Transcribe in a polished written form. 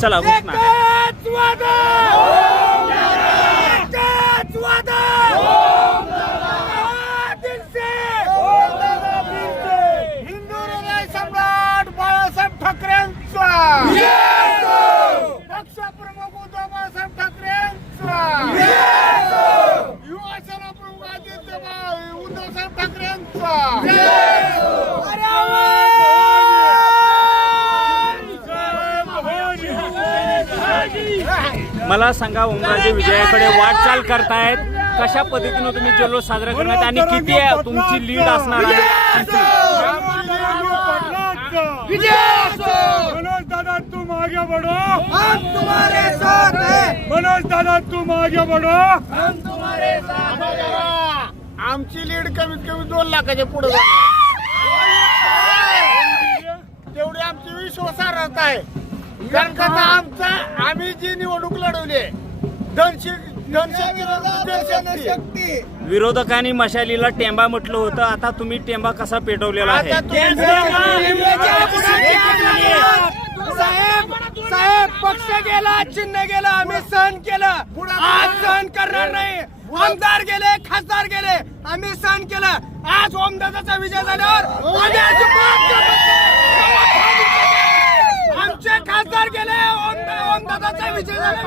चला घोषणा हिंदू हृदय सम्राट बाळासाहेब ठाकरेंचा, पक्षप्रमुख उद्धव बाळासाहेब ठाकरेंचा, युवासेना प्रमुख आदित्य उद्धवसाहेब ठाकरेंचा, मला सांगा, ओमराजे विजयाकडे वाटचाल करतायत, कशा पद्धतीने तुम्ही जल्लोष साजरा करण्यात आणि किती तुमची लीड असणार आहे? मनोज दादा तुम आगे बढ़ो, हम तुम्हारे साथ हैं। मनोज दादा तुम आगे बढ़ो, हम तुम्हारे साथ हैं। आमची लीड कमीत कमी 2 लाखाच्या पुढे तेवढी आमची विश्वासार्हता आहे. कारण का आमचा आम्ही जी निवडणूक लढवली धनशक्ती विरोधकांनी मशालीला टेंबा म्हटलं होतं, आता तुम्ही टेंबा कसा पेटवलेला आहे? साहेब पक्ष गेला, चिन्ह गेला, आम्ही सहन केलं, आज सहन करणार नाही. आमदार गेले, खासदार गेले, आम्ही सहन केलं. आज ओमदादाचा विजय झाल्यावर आमचे खासदार गेले, ओमदादाचा विजय झाला.